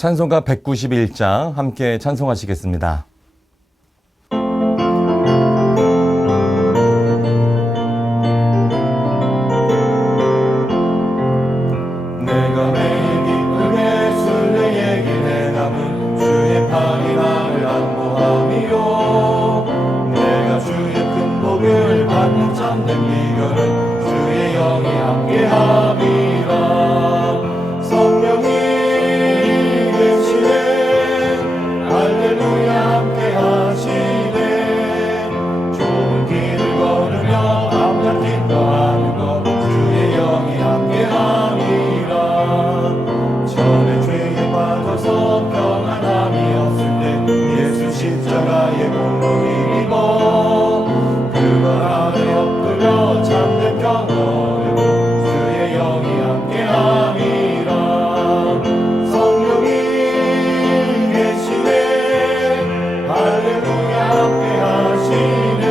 찬송가 191장 함께 찬송하시겠습니다. 내가 매일 기쁘게 순례에게 내담은 주의 팔이 나를 안보함이요 내가 주의 큰 복을 받는 참된 비결은 주의 영이 함께함이라 성령이 계시네 할렐루야 함께하시네 좋은 길을 걸으며 앞날 기뻐하는 것 주의 영이 함께함이라 전에 죄에 빠져서 평안함이 없을 때 예수 십자가의 공로를 입어 그걸 아래 엎드려 참된 평안을 주의 영이 함께함이라 성령이 계시네 할렐루야 함께하시네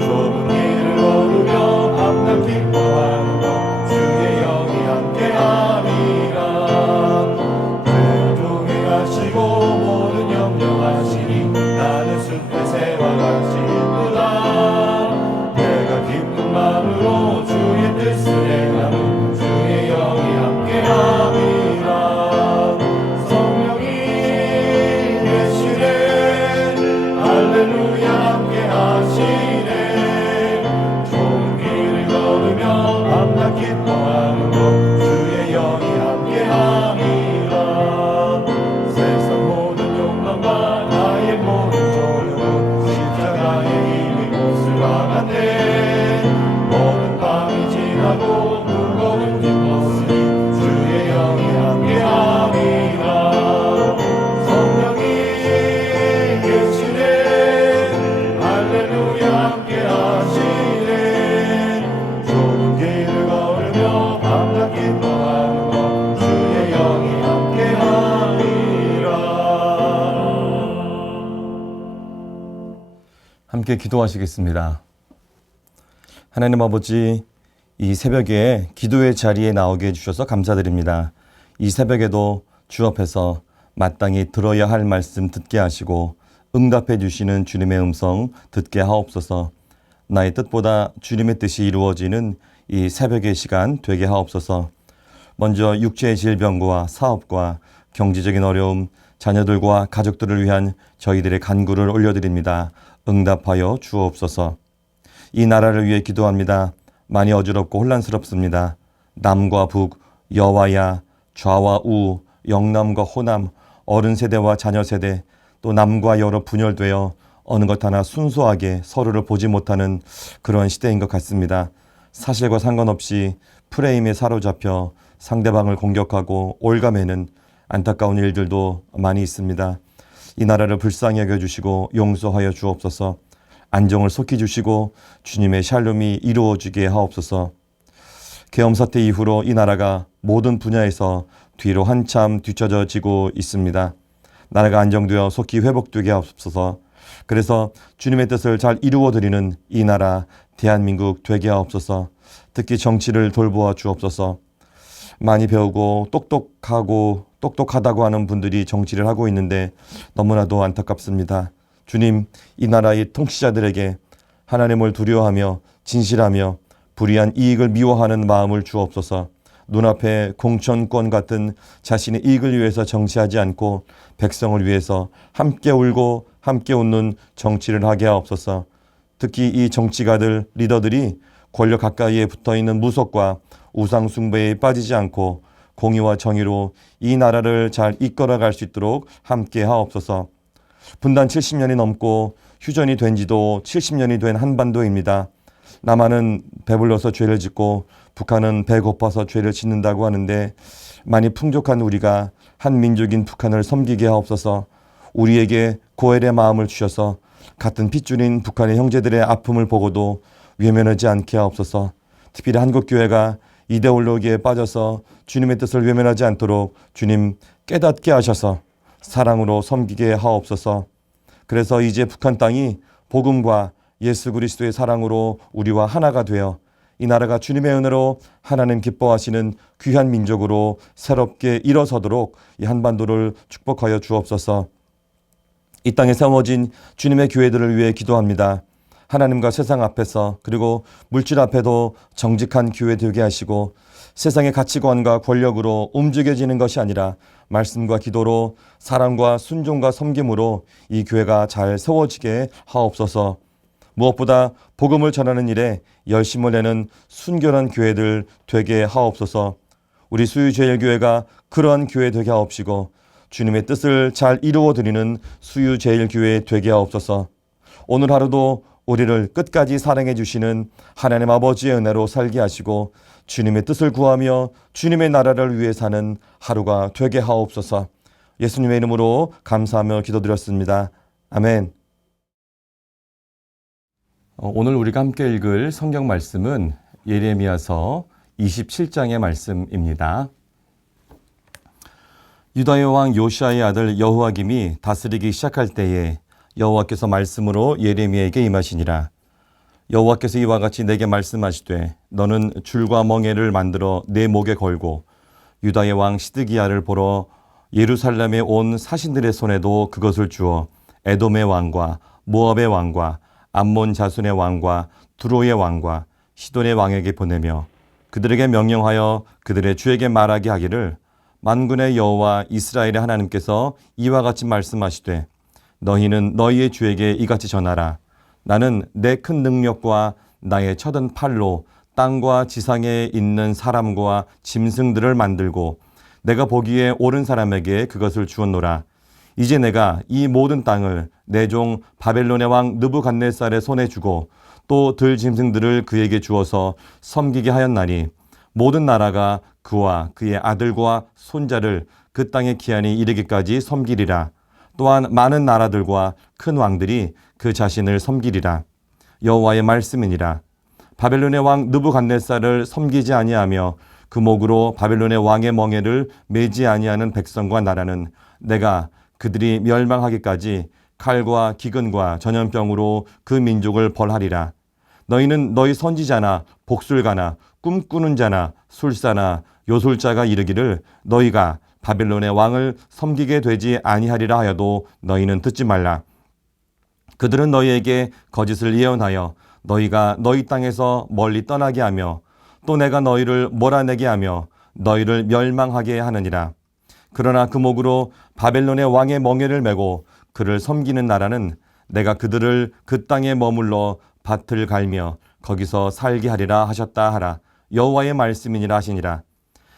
좁은 길을 걸으며 밤낮 기뻐하는 것 주의 영이 함께함이라 대동에 가시고 모든 염려하시니 나는 숲의 새와 같이 기쁘다 내가 기쁜 마음으로 주의 뜻을 행하는 주의 영이 함께함이라 성령이 계시네 할렐루야 함께하시네 좋은 길을 걸으며 밤낮 기뻐하는 것 주의 영이 함께함이라 세상 모든 욕망과 나의 모든 조명은 십자가의 힘이 못을 막았네 모든 밤이 지나고 무거운 짐 벗으니 주의 영이 함께함이라 성령이 계시네 할렐루야 함께하시네 좁은 길을 걸으며 밤낮 기뻐하는 것 주의 영이 함께함이라 함께 기도하시겠습니다. 하나님 아버지, 이 새벽에 기도의 자리에 나오게 해주셔서 감사드립니다. 이 새벽에도 주 앞에서 마땅히 들어야 할 말씀 듣게 하시고 응답해 주시는 주님의 음성 듣게 하옵소서. 나의 뜻보다 주님의 뜻이 이루어지는 이 새벽의 시간 되게 하옵소서. 먼저 육체의 질병과 사업과 경제적인 어려움, 자녀들과 가족들을 위한 저희들의 간구를 올려드립니다. 응답하여 주옵소서. 이 나라를 위해 기도합니다. 많이 어지럽고 혼란스럽습니다. 남과 북, 여와야, 좌와 우, 영남과 호남, 어른 세대와 자녀 세대, 또 남과 여로 분열되어 어느 것 하나 순수하게 서로를 보지 못하는 그런 시대인 것 같습니다. 사실과 상관없이 프레임에 사로잡혀 상대방을 공격하고 올가매는 안타까운 일들도 많이 있습니다. 이 나라를 불쌍히 여겨주시고 용서하여 주옵소서. 안정을 속히 주시고 주님의 샬롬이 이루어지게 하옵소서. 계엄 사태 이후로 이 나라가 모든 분야에서 뒤로 한참 뒤처져지고 있습니다. 나라가 안정되어 속히 회복되게 하옵소서. 그래서 주님의 뜻을 잘 이루어드리는 이 나라 대한민국 되게 하옵소서. 특히 정치를 돌보아 주옵소서. 많이 배우고 똑똑하다고 하는 분들이 정치를 하고 있는데 너무나도 안타깝습니다. 주님, 이 나라의 통치자들에게 하나님을 두려워하며 진실하며 불의한 이익을 미워하는 마음을 주옵소서. 눈앞에 공천권 같은 자신의 이익을 위해서 정치하지 않고 백성을 위해서 함께 울고 함께 웃는 정치를 하게 하옵소서. 특히 이 정치가들, 리더들이 권력 가까이에 붙어있는 무속과 우상 숭배에 빠지지 않고 공의와 정의로 이 나라를 잘 이끌어갈 수 있도록 함께 하옵소서. 분단 70년이 넘고 휴전이 된 지도 70년이 된 한반도입니다. 남한은 배불러서 죄를 짓고 북한은 배고파서 죄를 짓는다고 하는데 많이 풍족한 우리가 한 민족인 북한을 섬기게 하옵소서. 우리에게 고엘의 마음을 주셔서 같은 핏줄인 북한의 형제들의 아픔을 보고도 외면하지 않게 하옵소서. 특별히 한국교회가 이데올로기에 빠져서 주님의 뜻을 외면하지 않도록 주님 깨닫게 하셔서 사랑으로 섬기게 하옵소서. 그래서 이제 북한 땅이 복음과 예수 그리스도의 사랑으로 우리와 하나가 되어 이 나라가 주님의 은혜로 하나님 기뻐하시는 귀한 민족으로 새롭게 일어서도록 이 한반도를 축복하여 주옵소서. 이 땅에 세워진 주님의 교회들을 위해 기도합니다. 하나님과 세상 앞에서 그리고 물질 앞에도 정직한 교회 되게 하시고 세상의 가치관과 권력으로 움직여지는 것이 아니라 말씀과 기도로 사랑과 순종과 섬김으로 이 교회가 잘 세워지게 하옵소서. 무엇보다 복음을 전하는 일에 열심을 내는 순결한 교회들 되게 하옵소서. 우리 수유제일교회가 그러한 교회 되게 하옵시고 주님의 뜻을 잘 이루어드리는 수유제일교회 되게 하옵소서. 오늘 하루도 우리를 끝까지 사랑해 주시는 하나님 아버지의 은혜로 살게 하시고 주님의 뜻을 구하며 주님의 나라를 위해 사는 하루가 되게 하옵소서. 예수님의 이름으로 감사하며 기도드렸습니다. 아멘. 오늘 우리가 함께 읽을 성경 말씀은 예레미야서 27장의 말씀입니다. 유다의 왕 요시아의 아들 여호야김이 다스리기 시작할 때에 여호와께서 말씀으로 예레미야에게 임하시니라. 여호와께서 이와 같이 내게 말씀하시되 너는 줄과 멍에를 만들어 내 목에 걸고 유다의 왕 시드기야를 보러 예루살렘에 온 사신들의 손에도 그것을 주어 에돔의 왕과 모압의 왕과 암몬 자손의 왕과 두로의 왕과 시돈의 왕에게 보내며 그들에게 명령하여 그들의 주에게 말하게 하기를 만군의 여호와 이스라엘의 하나님께서 이와 같이 말씀하시되 너희는 너희의 주에게 이같이 전하라. 나는 내 큰 능력과 나의 쳐든 팔로 땅과 지상에 있는 사람과 짐승들을 만들고 내가 보기에 옳은 사람에게 그것을 주었노라. 이제 내가 이 모든 땅을 내 종 바벨론의 왕 느부갓네살의 손에 주고 또 들 짐승들을 그에게 주어서 섬기게 하였나니 모든 나라가 그와 그의 아들과 손자를 그 땅의 기한이 이르기까지 섬기리라. 또한 많은 나라들과 큰 왕들이 그 자신을 섬기리라. 여호와의 말씀이니라. 바벨론의 왕 느부갓네살을 섬기지 아니하며 그 목으로 바벨론의 왕의 멍에를 매지 아니하는 백성과 나라는 내가 그들이 멸망하기까지 칼과 기근과 전염병으로 그 민족을 벌하리라. 너희는 너희 선지자나 복술가나 꿈꾸는 자나 술사나 요술자가 이르기를 너희가 바벨론의 왕을 섬기게 되지 아니하리라 하여도 너희는 듣지 말라. 그들은 너희에게 거짓을 예언하여 너희가 너희 땅에서 멀리 떠나게 하며 또 내가 너희를 몰아내게 하며 너희를 멸망하게 하느니라. 그러나 그 목으로 바벨론의 왕의 멍에를 메고 그를 섬기는 나라는 내가 그들을 그 땅에 머물러 밭을 갈며 거기서 살게 하리라 하셨다 하라. 여호와의 말씀이니라 하시니라.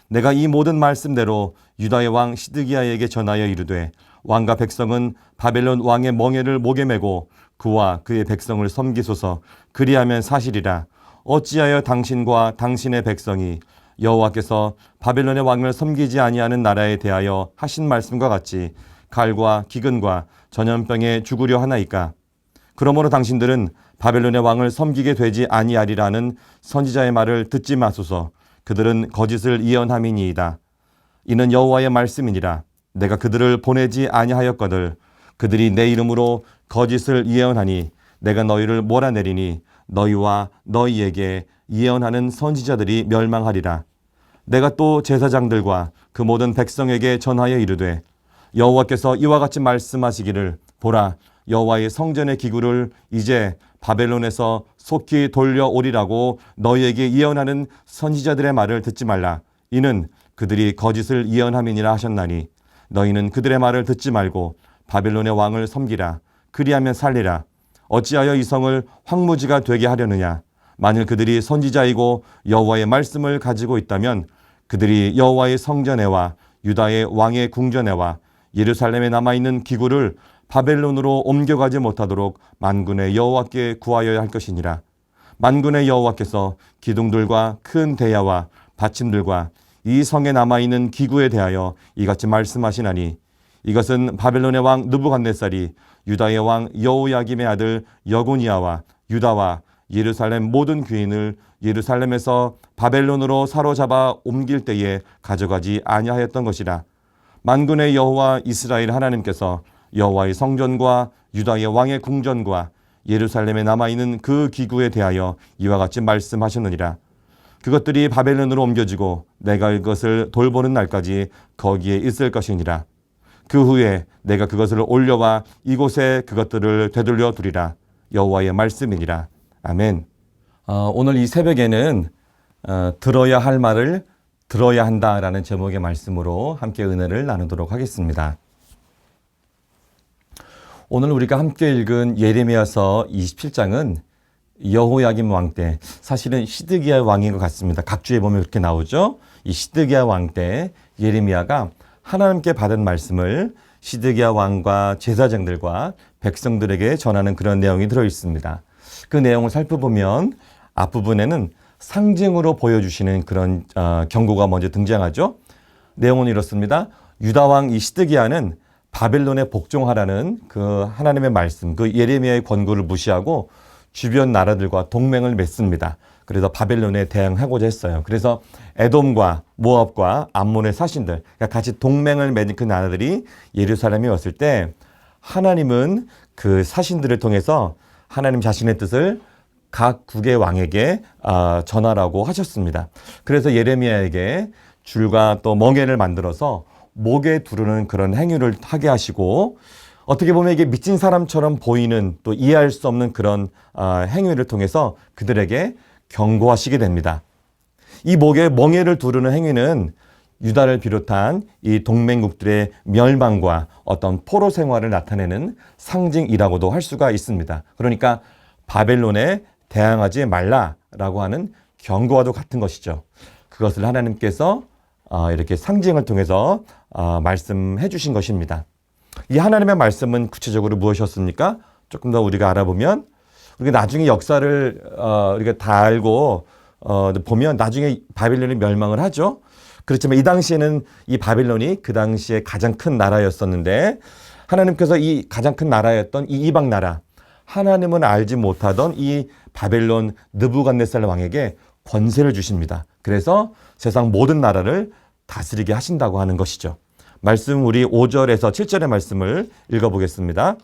내가 이 모든 말씀대로 유다의 왕 시드기야에게 전하여 이르되 왕과 백성은 바벨론 왕의 멍에를 목에 메고 그와 그의 백성을 섬기소서. 그리하면 사실이라. 어찌하여 당신과 당신의 백성이 여호와께서 바벨론의 왕을 섬기지 아니하는 나라에 대하여 하신 말씀과 같이 칼과 기근과 전염병에 죽으려 하나이까. 그러므로 당신들은 바벨론의 왕을 섬기게 되지 아니하리라는 선지자의 말을 듣지 마소서. 그들은 거짓을 예언함이니이다. 이는 여호와의 말씀이니라. 내가 그들을 보내지 아니하였거늘 그들이 내 이름으로 거짓을 예언하니 내가 너희를 몰아내리니 너희와 너희에게 예언하는 선지자들이 멸망하리라. 내가 또 제사장들과 그 모든 백성에게 전하여 이르되 여호와께서 이와 같이 말씀하시기를 보라 여호와의 성전의 기구를 이제 바벨론에서 속히 돌려오리라고 너희에게 예언하는 선지자들의 말을 듣지 말라. 이는 그들이 거짓을 예언함이니라 하셨나니 너희는 그들의 말을 듣지 말고 바벨론의 왕을 섬기라. 그리하면 살리라. 어찌하여 이 성을 황무지가 되게 하려느냐. 만일 그들이 선지자이고 여호와의 말씀을 가지고 있다면 그들이 여호와의 성전에와 유다의 왕의 궁전에와 예루살렘에 남아있는 기구를 바벨론으로 옮겨가지 못하도록 만군의 여호와께 구하여야 할 것이니라. 만군의 여호와께서 기둥들과 큰 대야와 받침들과 이 성에 남아있는 기구에 대하여 이같이 말씀하시나니 이것은 바벨론의 왕 느부갓네살이 유다의 왕 여호야김의 아들 여고니아와 유다와 예루살렘 모든 귀인을 예루살렘에서 바벨론으로 사로잡아 옮길 때에 가져가지 아니하였던 것이라. 만군의 여호와 이스라엘 하나님께서 여호와의 성전과 유다의 왕의 궁전과 예루살렘에 남아있는 그 기구에 대하여 이와 같이 말씀하셨느니라. 그것들이 바벨론으로 옮겨지고 내가 이것을 돌보는 날까지 거기에 있을 것이니라. 그 후에 내가 그것을 올려와 이곳에 그것들을 되돌려 두리라. 여호와의 말씀이니라. 아멘. 오늘 이 새벽에는 들어야 할 말을 들어야 한다라는 제목의 말씀으로 함께 은혜를 나누도록 하겠습니다. 오늘 우리가 함께 읽은 예레미야서 27장은 여호야김 왕 때, 사실은 시드기야 왕인 것 같습니다. 각주에 보면 그렇게 나오죠. 이 시드기야 왕 때 예레미야가 하나님께 받은 말씀을 시드기야 왕과 제사장들과 백성들에게 전하는 그런 내용이 들어 있습니다. 그 내용을 살펴보면 앞부분에는 상징으로 보여주시는 그런 경고가 먼저 등장하죠. 내용은 이렇습니다. 유다 왕 이 시드기야는 바벨론에 복종하라는 그 하나님의 말씀, 그 예레미야의 권고를 무시하고 주변 나라들과 동맹을 맺습니다. 그래서 바벨론에 대항하고자 했어요. 그래서 에돔과 모압과 암몬의 사신들, 그러니까 같이 동맹을 맺은 그 나라들이 예루살렘에 왔을 때 하나님은 그 사신들을 통해서 하나님 자신의 뜻을 각 국의 왕에게 전하라고 하셨습니다. 그래서 예레미야에게 줄과 또 멍에를 만들어서 목에 두르는 그런 행위를 하게 하시고, 어떻게 보면 이게 미친 사람처럼 보이는 또 이해할 수 없는 그런 행위를 통해서 그들에게 경고하시게 됩니다. 이 목에 멍에를 두르는 행위는 유다를 비롯한 이 동맹국들의 멸망과 어떤 포로 생활을 나타내는 상징이라고도 할 수가 있습니다. 그러니까 바벨론에 대항하지 말라라고 하는 경고와도 같은 것이죠. 그것을 하나님께서 이렇게 상징을 통해서 말씀해 주신 것입니다. 이 하나님의 말씀은 구체적으로 무엇이었습니까? 조금 더 우리가 알아보면, 우리가 나중에 역사를 우리가 다 알고 보면 나중에 바벨론이 멸망을 하죠. 그렇지만 이 당시에는 이 바벨론이 그 당시에 가장 큰 나라였었는데, 하나님께서 이 가장 큰 나라였던 이 이방 나라, 하나님은 알지 못하던 이 바벨론 느부갓네살 왕에게 권세를 주십니다. 그래서 세상 모든 나라를 다스리게 하신다고 하는 것이죠. 말씀 우리 5절에서 7절의 말씀을 읽어보겠습니다.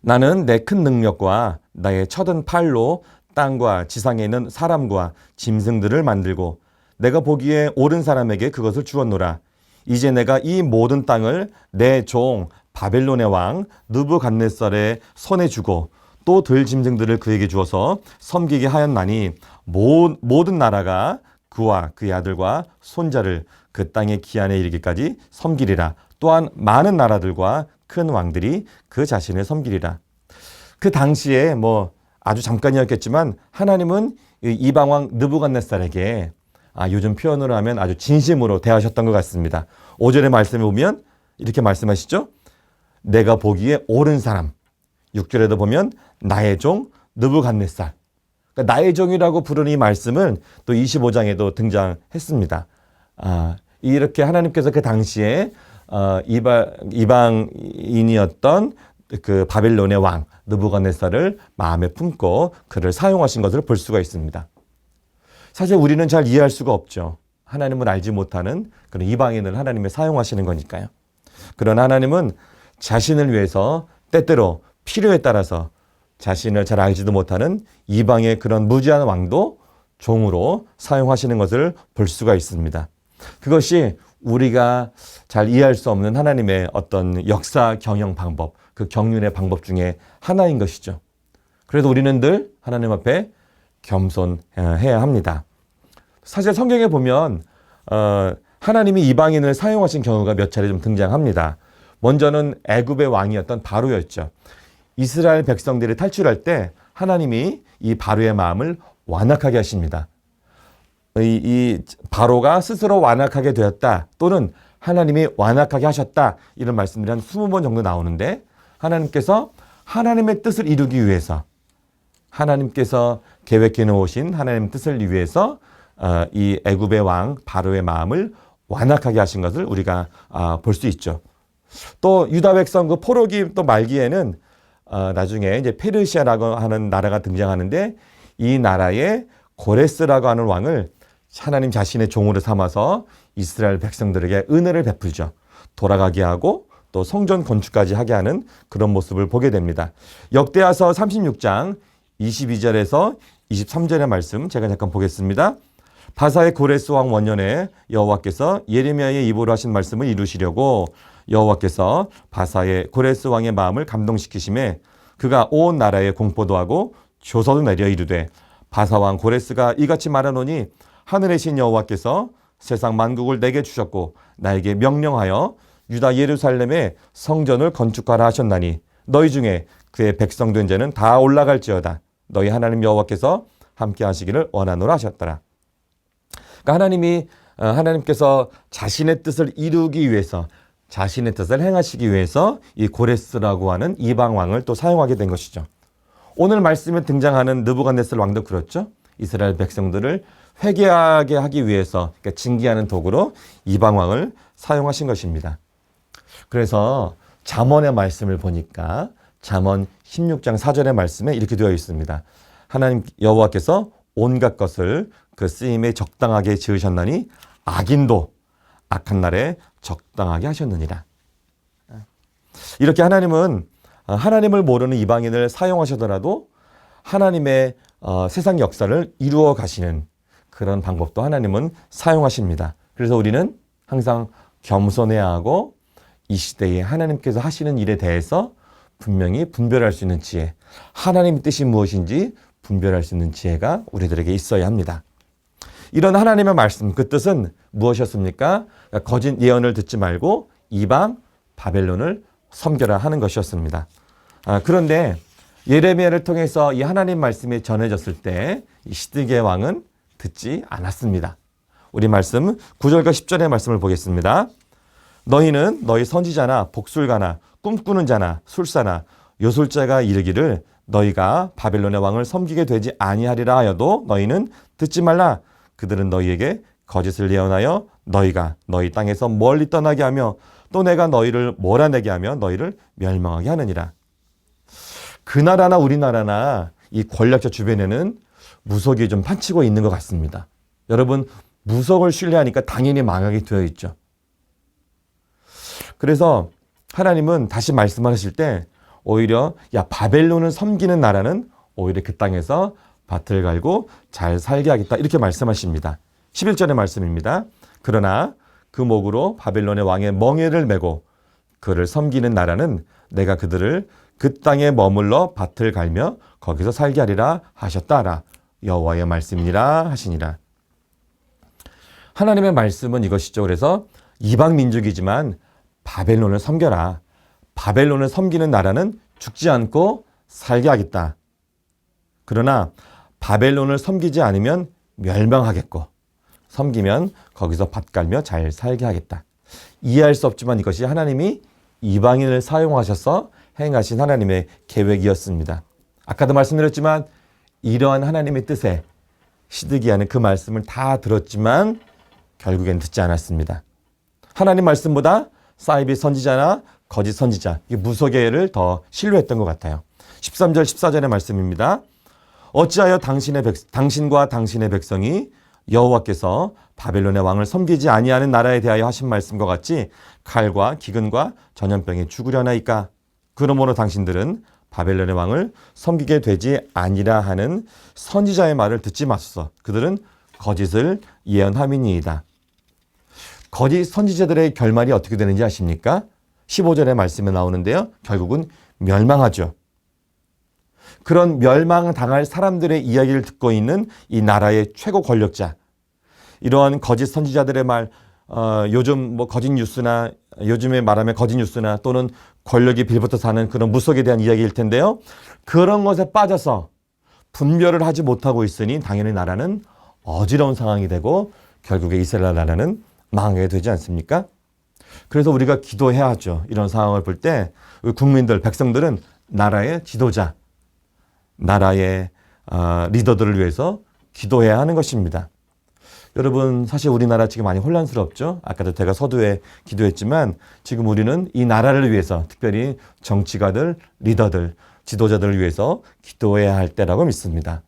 나는 내 큰 능력과 나의 쳐든 팔로 땅과 지상에 있는 사람과 짐승들을 만들고 내가 보기에 옳은 사람에게 그것을 주었노라. 이제 내가 이 모든 땅을 내 종 바벨론의 왕 느부갓네살의 손에 주고 또 들 짐승들을 그에게 주어서 섬기게 하였나니 모든 나라가 그와 그의 아들과 손자를 그 땅의 기한에 이르기까지 섬기리라. 또한 많은 나라들과 큰 왕들이 그 자신을 섬기리라. 그 당시에 아주 잠깐이었겠지만 하나님은 이방 왕 느부갓네살에게 요즘 표현으로 하면 아주 진심으로 대하셨던 것 같습니다. 5절의 말씀에 보면 이렇게 말씀하시죠. 내가 보기에 옳은 사람. 6절에도 보면 나의 종 느부갓네살. 그러니까 나의 종이라고 부르는 이 말씀은 또 25장에도 등장했습니다. 이렇게 하나님께서 그 당시에 이방인이었던 그 바벨론의 왕 느부갓네살을 마음에 품고 그를 사용하신 것을 볼 수가 있습니다. 사실 우리는 잘 이해할 수가 없죠. 하나님을 알지 못하는 그런 이방인을 하나님이 사용하시는 거니까요. 그러나 하나님은 자신을 위해서 때때로 필요에 따라서 자신을 잘 알지도 못하는 이방의 그런 무지한 왕도 종으로 사용하시는 것을 볼 수가 있습니다. 그것이 우리가 잘 이해할 수 없는 하나님의 어떤 역사 경영 방법, 그 경륜의 방법 중에 하나인 것이죠. 그래서 우리는 늘 하나님 앞에 겸손해야 합니다. 사실 성경에 보면 하나님이 이방인을 사용하신 경우가 몇 차례 좀 등장합니다. 먼저는 애굽의 왕이었던 바로였죠. 이스라엘 백성들이 탈출할 때 하나님이 이 바로의 마음을 완악하게 하십니다. 이 바로가 스스로 완악하게 되었다, 또는 하나님이 완악하게 하셨다, 이런 말씀들이 한 20번 정도 나오는데, 하나님께서 하나님의 뜻을 이루기 위해서, 하나님께서 계획해 놓으신 하나님의 뜻을 위해서 이 애굽의 왕 바로의 마음을 완악하게 하신 것을 우리가 볼 수 있죠. 또 유다 백성 그 포로기 또 말기에는 나중에 이제 페르시아라고 하는 나라가 등장하는데, 이 나라에 고레스라고 하는 왕을 하나님 자신의 종으로 삼아서 이스라엘 백성들에게 은혜를 베풀죠. 돌아가게 하고 또 성전 건축까지 하게 하는 그런 모습을 보게 됩니다. 역대하서 36장 22절에서 23절의 말씀 제가 잠깐 보겠습니다. 바사의 고레스 왕 원년에 여호와께서 예레미야의 입으로 하신 말씀을 이루시려고 여호와께서 바사의 고레스 왕의 마음을 감동시키심에 그가 온 나라에 공포도 하고 조서도 내려 이르되 바사 왕 고레스가 이같이 말하노니 하늘의 신 여호와께서 세상 만국을 내게 주셨고 나에게 명령하여 유다 예루살렘에 성전을 건축하라 하셨나니 너희 중에 그의 백성 된 자는 다 올라갈지어다. 너희 하나님 여호와께서 함께 하시기를 원하노라 하셨더라. 그러니까 하나님께서 자신의 뜻을 이루기 위해서 자신의 뜻을 행하시기 위해서 이 고레스라고 하는 이방 왕을 또 사용하게 된 것이죠. 오늘 말씀에 등장하는 느부갓네살 왕도 그렇죠. 이스라엘 백성들을 회개하게 하기 위해서 그러니까 징계하는 도구로 이방 왕을 사용하신 것입니다. 그래서 잠언의 말씀을 보니까 잠언 16장 4절의 말씀에 이렇게 되어 있습니다. 하나님 여호와께서 온갖 것을 그 쓰임에 적당하게 지으셨나니 악인도 악한 날에 적당하게 하셨느니라. 이렇게 하나님은 하나님을 모르는 이방인을 사용하시더라도 하나님의 세상 역사를 이루어 가시는 그런 방법도 하나님은 사용하십니다. 그래서 우리는 항상 겸손해야 하고 이 시대에 하나님께서 하시는 일에 대해서 분명히 분별할 수 있는 지혜, 하나님의 뜻이 무엇인지 분별할 수 있는 지혜가 우리들에게 있어야 합니다. 이런 하나님의 말씀, 그 뜻은 무엇이었습니까? 거짓 예언을 듣지 말고 이방 바벨론을 섬겨라 하는 것이었습니다. 그런데 예레미야를 통해서 이 하나님 말씀이 전해졌을 때 이 시드기야 왕은 듣지 않았습니다. 우리 말씀 9절과 10절의 말씀을 보겠습니다. 너희는 너희 선지자나 복술가나 꿈꾸는 자나 술사나 요술자가 이르기를 너희가 바벨론의 왕을 섬기게 되지 아니하리라 하여도 너희는 듣지 말라. 그들은 너희에게 거짓을 예언하여 너희가 너희 땅에서 멀리 떠나게 하며 또 내가 너희를 몰아내게 하며 너희를 멸망하게 하느니라. 그 나라나 우리나라나 이 권력자 주변에는 무속이 좀 판치고 있는 것 같습니다. 여러분, 무속을 신뢰하니까 당연히 망하게 되어 있죠. 그래서 하나님은 다시 말씀하실 때 오히려 바벨론을 섬기는 나라는 오히려 그 땅에서 밭을 갈고 잘 살게 하겠다 이렇게 말씀하십니다. 11절의 말씀입니다. 그러나 그 목으로 바벨론의 왕의 멍에를 메고 그를 섬기는 나라는 내가 그들을 그 땅에 머물러 밭을 갈며 거기서 살게 하리라 하셨다라. 여호와의 말씀이니라 하시니라. 하나님의 말씀은 이것이죠. 그래서 이방 민족이지만 바벨론을 섬겨라. 바벨론을 섬기는 나라는 죽지 않고 살게 하겠다. 그러나 바벨론을 섬기지 않으면 멸망하겠고 섬기면 거기서 밭 갈며 잘 살게 하겠다. 이해할 수 없지만 이것이 하나님이 이방인을 사용하셔서 행하신 하나님의 계획이었습니다. 아까도 말씀드렸지만 이러한 하나님의 뜻에 시드기야는 그 말씀을 다 들었지만 결국엔 듣지 않았습니다. 하나님 말씀보다 사이비 선지자나 거짓 선지자, 무속예를 더 신뢰했던 것 같아요. 13절 14절의 말씀입니다. 어찌하여 당신과 당신의 백성이 여호와께서 바벨론의 왕을 섬기지 아니하는 나라에 대하여 하신 말씀과 같이 칼과 기근과 전염병에 죽으려나이까. 그러므로 당신들은 바벨론의 왕을 섬기게 되지 아니라 하는 선지자의 말을 듣지 마소서. 그들은 거짓을 예언함이니이다. 거짓 선지자들의 결말이 어떻게 되는지 아십니까? 15절의 말씀에 나오는데요. 결국은 멸망하죠. 그런 멸망당할 사람들의 이야기를 듣고 있는 이 나라의 최고 권력자, 이러한 거짓 선지자들의 말, 요즘 거짓 뉴스나 요즘에 말하면 거짓 뉴스나 또는 권력이 빌붙어 사는 그런 무속에 대한 이야기일 텐데요. 그런 것에 빠져서 분별을 하지 못하고 있으니 당연히 나라는 어지러운 상황이 되고 결국에 이스라엘 나라는 망하게 되지 않습니까? 그래서 우리가 기도해야 하죠. 이런 상황을 볼 때 국민들, 백성들은 나라의 지도자, 나라의 리더들을 위해서 기도해야 하는 것입니다. 여러분, 사실 우리나라 지금 많이 혼란스럽죠? 아까도 제가 서두에 기도했지만 지금 우리는 이 나라를 위해서 특별히 정치가들, 리더들, 지도자들을 위해서 기도해야 할 때라고 믿습니다.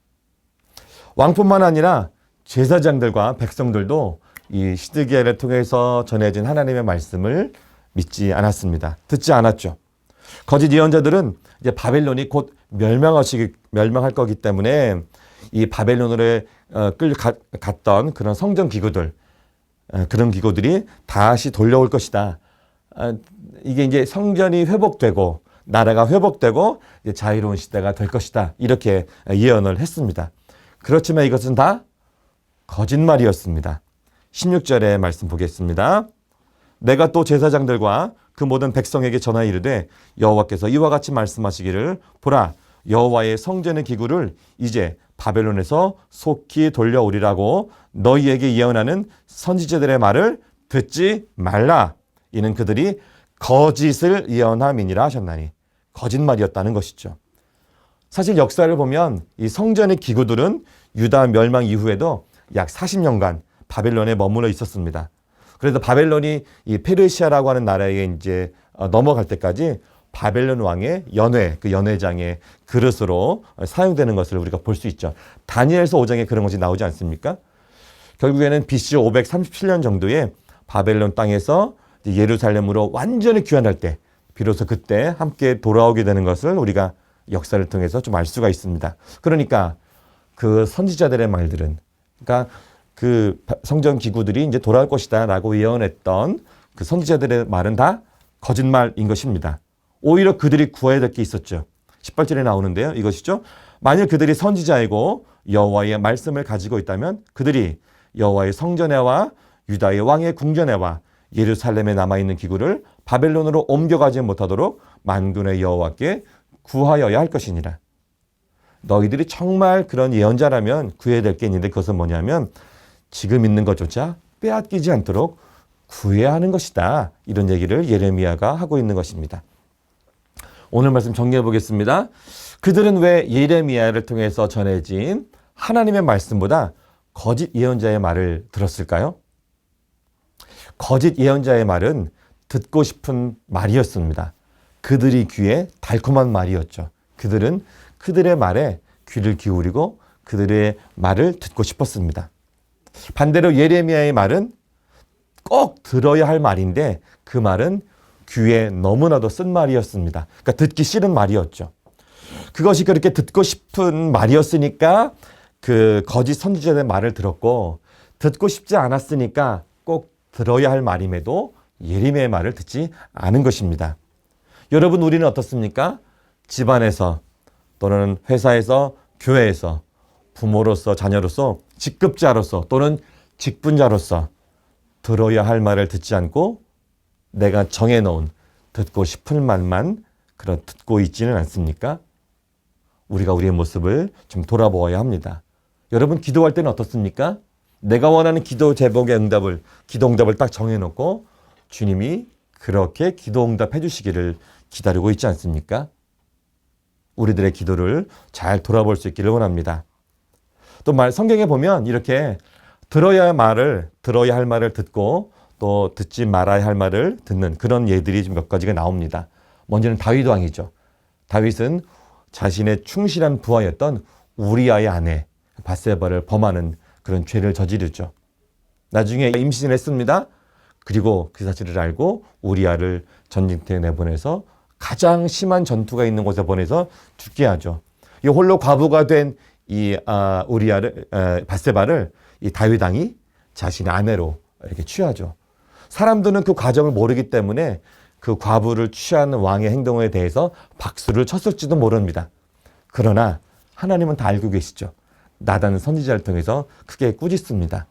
왕뿐만 아니라 제사장들과 백성들도 이 시드기야를 통해서 전해진 하나님의 말씀을 믿지 않았습니다. 듣지 않았죠. 거짓 예언자들은 이제 바벨론이 곧 멸망할 거기 때문에 이 바벨론으로 갔던 그런 성전 기구들, 그런 기구들이 다시 돌려올 것이다. 이게 이제 성전이 회복되고 나라가 회복되고 이제 자유로운 시대가 될 것이다. 이렇게 예언을 했습니다. 그렇지만 이것은 다 거짓말이었습니다. 16절의 말씀 보겠습니다. 내가 또 제사장들과 그 모든 백성에게 전하여 이르되 여호와께서 이와 같이 말씀하시기를 보라 여호와의 성전의 기구를 이제 바벨론에서 속히 돌려오리라고 너희에게 예언하는 선지자들의 말을 듣지 말라. 이는 그들이 거짓을 예언함이니라 하셨나니 거짓말이었다는 것이죠. 사실 역사를 보면 이 성전의 기구들은 유다 멸망 이후에도 약 40년간 바벨론에 머물러 있었습니다. 그래서 바벨론이 이 페르시아라고 하는 나라에 이제 넘어갈 때까지 바벨론 왕의 연회, 그 연회장의 그릇으로 사용되는 것을 우리가 볼 수 있죠. 다니엘서 5장에 그런 것이 나오지 않습니까? 결국에는 BC 537년 정도에 바벨론 땅에서 예루살렘으로 완전히 귀환할 때 비로소 그때 함께 돌아오게 되는 것을 우리가 역사를 통해서 좀 알 수가 있습니다. 그러니까 그 선지자들의 말들은 그러니까 그 성전 기구들이 이제 돌아올 것이다 라고 예언했던 그 선지자들의 말은 다 거짓말인 것입니다. 오히려 그들이 구해야 될 게 있었죠. 18절에 나오는데요. 이것이죠. 만일 그들이 선지자이고 여호와의 말씀을 가지고 있다면 그들이 여호와의 성전에와 유다의 왕의 궁전에와 예루살렘에 남아있는 기구를 바벨론으로 옮겨가지 못하도록 만군의 여호와께 구하여야 할 것이니라. 너희들이 정말 그런 예언자라면 구해야 될 게 있는데 그것은 뭐냐면 지금 있는 것조차 빼앗기지 않도록 구해야 하는 것이다. 이런 얘기를 예레미야가 하고 있는 것입니다. 오늘 말씀 정리해 보겠습니다. 그들은 왜 예레미야를 통해서 전해진 하나님의 말씀보다 거짓 예언자의 말을 들었을까요? 거짓 예언자의 말은 듣고 싶은 말이었습니다. 그들이 귀에 달콤한 말이었죠. 그들은 그들의 말에 귀를 기울이고 그들의 말을 듣고 싶었습니다. 반대로 예레미야의 말은 꼭 들어야 할 말인데 그 말은 귀에 너무나도 쓴 말이었습니다. 그러니까 듣기 싫은 말이었죠. 그것이 그렇게 듣고 싶은 말이었으니까 그 거짓 선지자의 말을 들었고 듣고 싶지 않았으니까 꼭 들어야 할 말임에도 예레미야의 말을 듣지 않은 것입니다. 여러분 우리는 어떻습니까? 집안에서 또는 회사에서 교회에서 부모로서 자녀로서 직급자로서 또는 직분자로서 들어야 할 말을 듣지 않고 내가 정해놓은 듣고 싶은 말만 그런 듣고 있지는 않습니까? 우리가 우리의 모습을 좀 돌아보아야 합니다. 여러분 기도할 때는 어떻습니까? 내가 원하는 기도 제목의 기도 응답을 딱 정해놓고 주님이 그렇게 기도 응답해 주시기를 기다리고 있지 않습니까? 우리들의 기도를 잘 돌아볼 수 있기를 원합니다. 또 성경에 보면 이렇게 들어야 할 말을 듣고 또 듣지 말아야 할 말을 듣는 그런 예들이 몇 가지가 나옵니다. 먼저는 다윗 왕이죠. 다윗은 자신의 충실한 부하였던 우리아의 아내 밧세바를 범하는 그런 죄를 저지르죠. 나중에 임신을 했습니다. 그리고 그 사실을 알고 우리아를 전쟁터에 내보내서 가장 심한 전투가 있는 곳에 보내서 죽게 하죠. 이 홀로 과부가 된 이 밧세바를 이 다윗 왕이 자신의 아내로 이렇게 취하죠. 사람들은 그 과정을 모르기 때문에 그 과부를 취하는 왕의 행동에 대해서 박수를 쳤을지도 모릅니다. 그러나 하나님은 다 알고 계시죠. 나단 선지자를 통해서 크게 꾸짖습니다.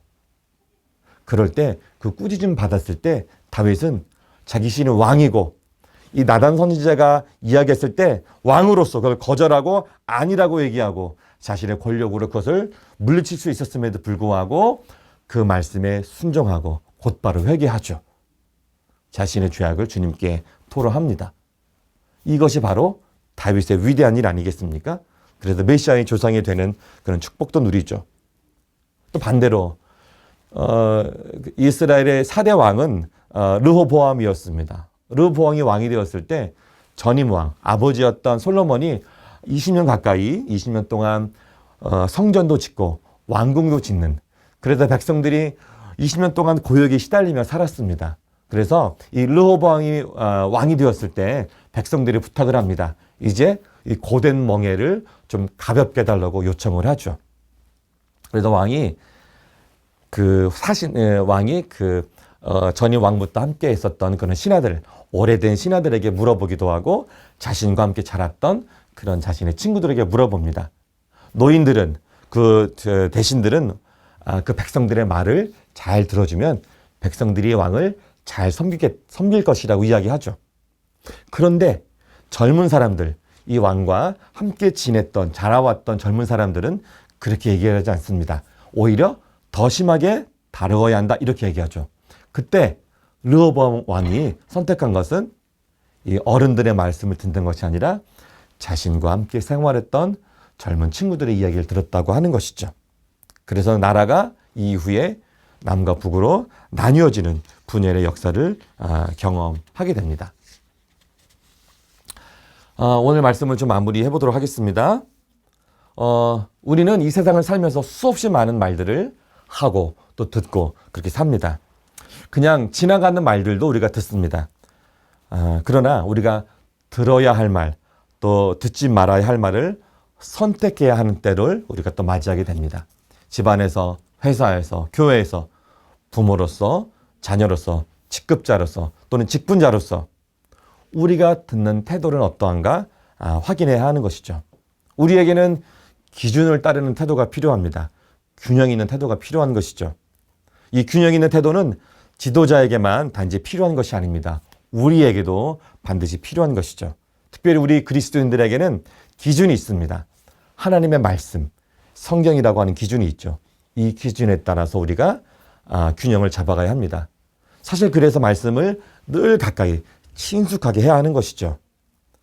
그럴 때 그 꾸짖음 받았을 때 다윗은 자기 신은 왕이고 이 나단 선지자가 이야기했을 때 왕으로서 그걸 거절하고 아니라고 얘기하고 자신의 권력으로 그것을 물리칠 수 있었음에도 불구하고 그 말씀에 순종하고 곧바로 회개하죠. 자신의 죄악을 주님께 토로합니다. 이것이 바로 다윗의 위대한 일 아니겠습니까? 그래서 메시아의 조상이 되는 그런 축복도 누리죠. 또 반대로 이스라엘의 4대 왕은 르호보암이었습니다. 르호보암이 왕이 되었을 때 전임 왕, 아버지였던 솔로몬이 20년 동안 성전도 짓고 왕궁도 짓는, 그래서 백성들이 20년 동안 고역에 시달리며 살았습니다. 그래서 이 르호보암이 왕이 되었을 때 백성들이 부탁을 합니다. 이제 이 고된 멍에를 좀 가볍게 해달라고 요청을 하죠. 그래서 왕이 전임 왕부터 함께 있었던 그런 신하들, 오래된 신하들에게 물어보기도 하고 자신과 함께 자랐던 그런 자신의 친구들에게 물어봅니다. 노인들은 대신들은 그 백성들의 말을 잘 들어주면 백성들이 왕을 잘 섬길 것이라고 이야기하죠. 그런데 젊은 사람들, 이 왕과 함께 지냈던, 자라왔던 젊은 사람들은 그렇게 얘기하지 않습니다. 오히려 더 심하게 다루어야 한다, 이렇게 얘기하죠. 그때 르호보암 왕이 선택한 것은 이 어른들의 말씀을 듣는 것이 아니라 자신과 함께 생활했던 젊은 친구들의 이야기를 들었다고 하는 것이죠. 그래서 나라가 이후에 남과 북으로 나뉘어지는 분열의 역사를 경험하게 됩니다. 오늘 말씀을 좀 마무리해 보도록 하겠습니다. 우리는 이 세상을 살면서 수없이 많은 말들을 하고 또 듣고 그렇게 삽니다. 그냥 지나가는 말들도 우리가 듣습니다. 그러나 우리가 들어야 할 말, 또 듣지 말아야 할 말을 선택해야 하는 때를 우리가 또 맞이하게 됩니다. 집안에서, 회사에서, 교회에서, 부모로서, 자녀로서, 직급자로서 또는 직분자로서 우리가 듣는 태도는 어떠한가 확인해야 하는 것이죠. 우리에게는 기준을 따르는 태도가 필요합니다. 균형 있는 태도가 필요한 것이죠. 이 균형 있는 태도는 지도자에게만 단지 필요한 것이 아닙니다. 우리에게도 반드시 필요한 것이죠. 특별히 우리 그리스도인들에게는 기준이 있습니다. 하나님의 말씀, 성경이라고 하는 기준이 있죠. 이 기준에 따라서 우리가 균형을 잡아가야 합니다. 사실 그래서 말씀을 늘 가까이 친숙하게 해야 하는 것이죠.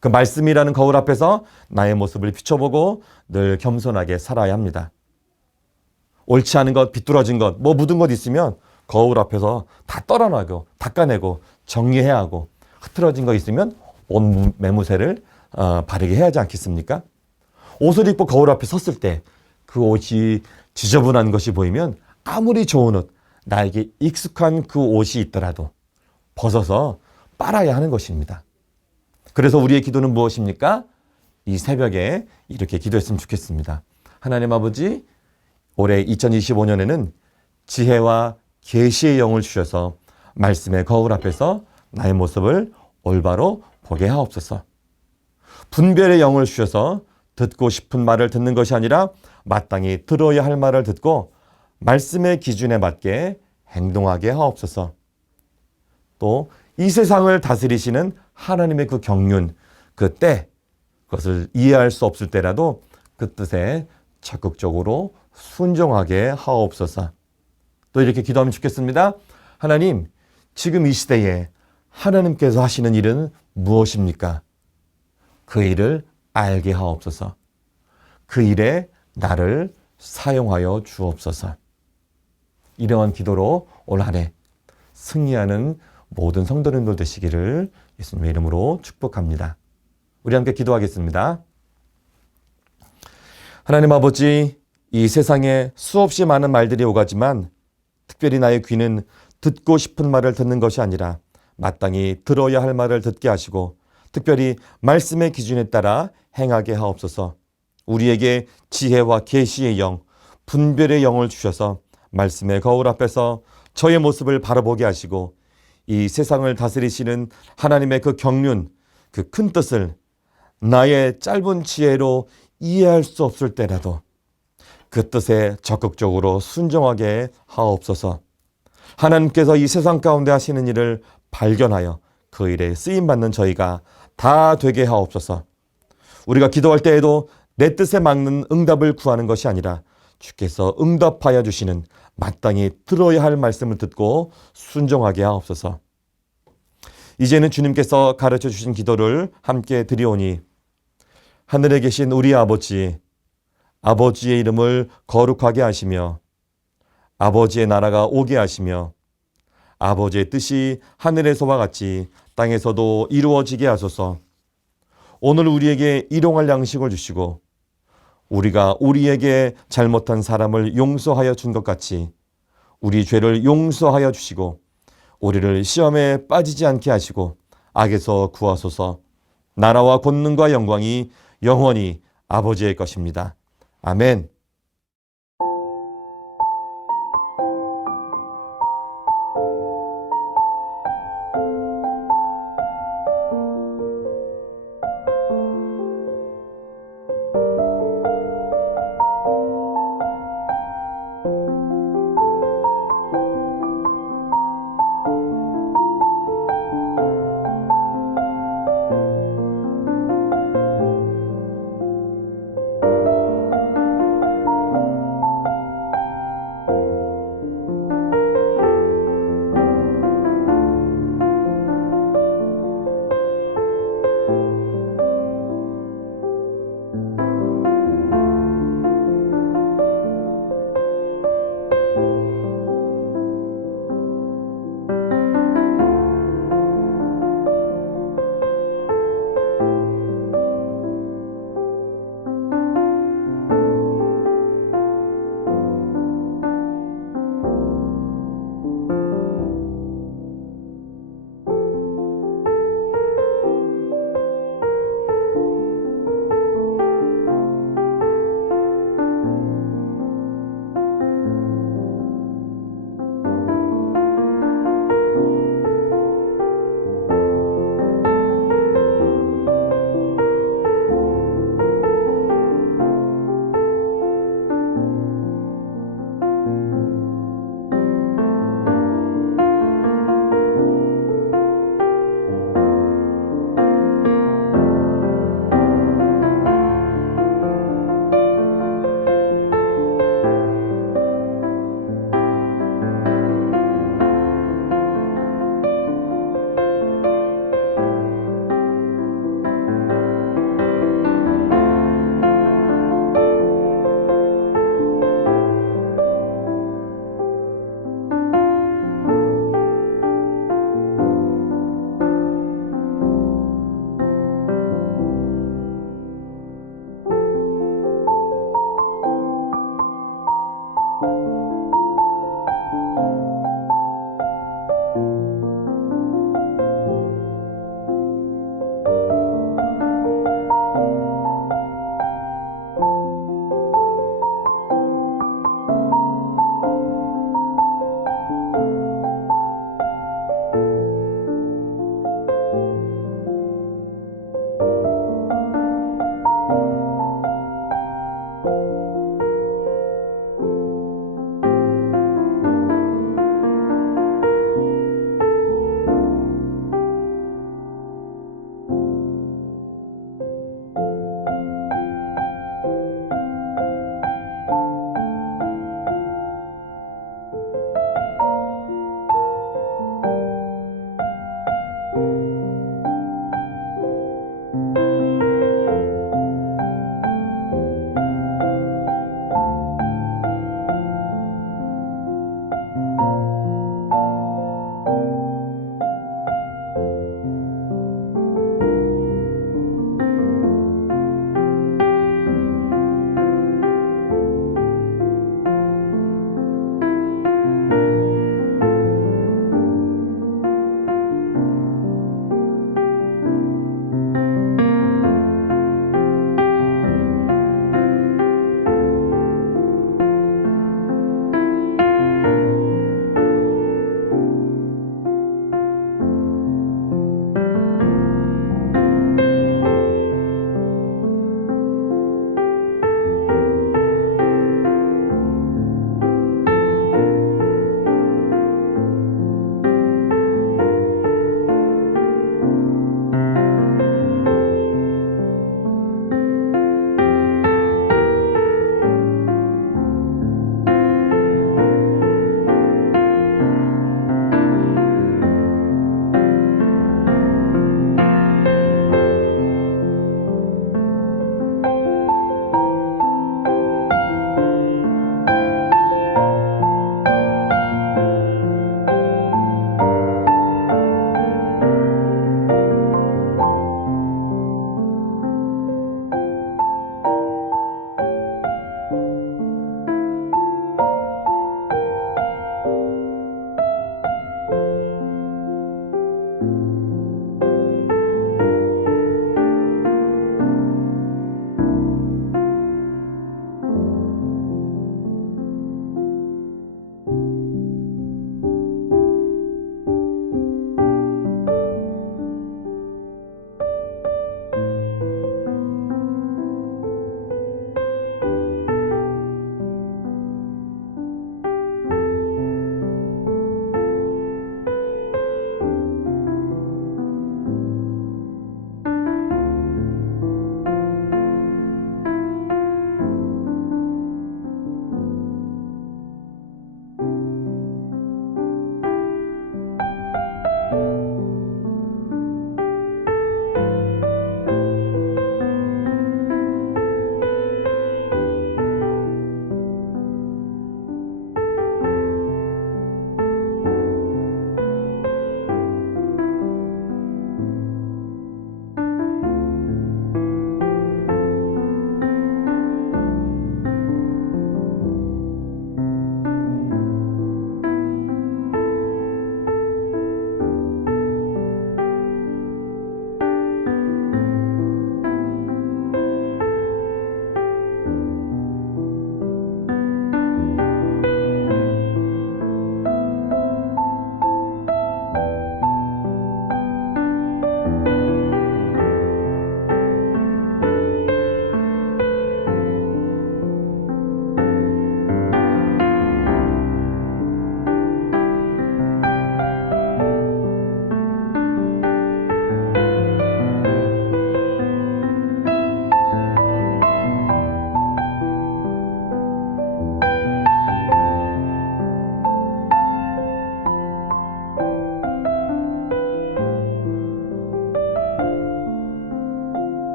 그 말씀이라는 거울 앞에서 나의 모습을 비춰보고 늘 겸손하게 살아야 합니다. 옳지 않은 것, 비뚤어진 것, 묻은 것 있으면 거울 앞에서 다 떨어내고 닦아내고 정리해야 하고, 흐트러진 거 있으면 옷 매무새를 바르게 해야 하지 않겠습니까? 옷을 입고 거울 앞에 섰을 때 그 옷이 지저분한 것이 보이면 아무리 좋은 옷, 나에게 익숙한 그 옷이 있더라도 벗어서 빨아야 하는 것입니다. 그래서 우리의 기도는 무엇입니까? 이 새벽에 이렇게 기도했으면 좋겠습니다. 하나님 아버지, 올해 2025년에는 지혜와 계시의 영을 주셔서 말씀의 거울 앞에서 나의 모습을 올바로 보게 하옵소서. 분별의 영을 주셔서 듣고 싶은 말을 듣는 것이 아니라 마땅히 들어야 할 말을 듣고 말씀의 기준에 맞게 행동하게 하옵소서. 또 이 세상을 다스리시는 하나님의 그 경륜, 그 때, 그것을 이해할 수 없을 때라도 그 뜻에 적극적으로 순종하게 하옵소서. 또 이렇게 기도하면 좋겠습니다. 하나님, 지금 이 시대에 하나님께서 하시는 일은 무엇입니까? 그 일을 알게 하옵소서. 그 일에 나를 사용하여 주옵소서. 이러한 기도로 올 한 해 승리하는 모든 성도님들 되시기를 예수님의 이름으로 축복합니다. 우리 함께 기도하겠습니다. 하나님 아버지, 이 세상에 수없이 많은 말들이 오가지만 특별히 나의 귀는 듣고 싶은 말을 듣는 것이 아니라 마땅히 들어야 할 말을 듣게 하시고 특별히 말씀의 기준에 따라 행하게 하옵소서. 우리에게 지혜와 계시의 영, 분별의 영을 주셔서 말씀의 거울 앞에서 저의 모습을 바라보게 하시고 이 세상을 다스리시는 하나님의 그 경륜, 그 큰 뜻을 나의 짧은 지혜로 이해할 수 없을 때라도 그 뜻에 적극적으로 순종하게 하옵소서. 하나님께서 이 세상 가운데 하시는 일을 발견하여 그 일에 쓰임받는 저희가 다 되게 하옵소서. 우리가 기도할 때에도 내 뜻에 맞는 응답을 구하는 것이 아니라 주께서 응답하여 주시는 마땅히 들어야 할 말씀을 듣고 순종하게 하옵소서. 이제는 주님께서 가르쳐 주신 기도를 함께 드리오니 하늘에 계신 우리 아버지, 아버지의 이름을 거룩하게 하시며 아버지의 나라가 오게 하시며 아버지의 뜻이 하늘에서와 같이 땅에서도 이루어지게 하소서. 오늘 우리에게 일용할 양식을 주시고 우리가 우리에게 잘못한 사람을 용서하여 준 것 같이 우리 죄를 용서하여 주시고 우리를 시험에 빠지지 않게 하시고 악에서 구하소서. 나라와 권능과 영광이 영원히 아버지의 것입니다. 아멘.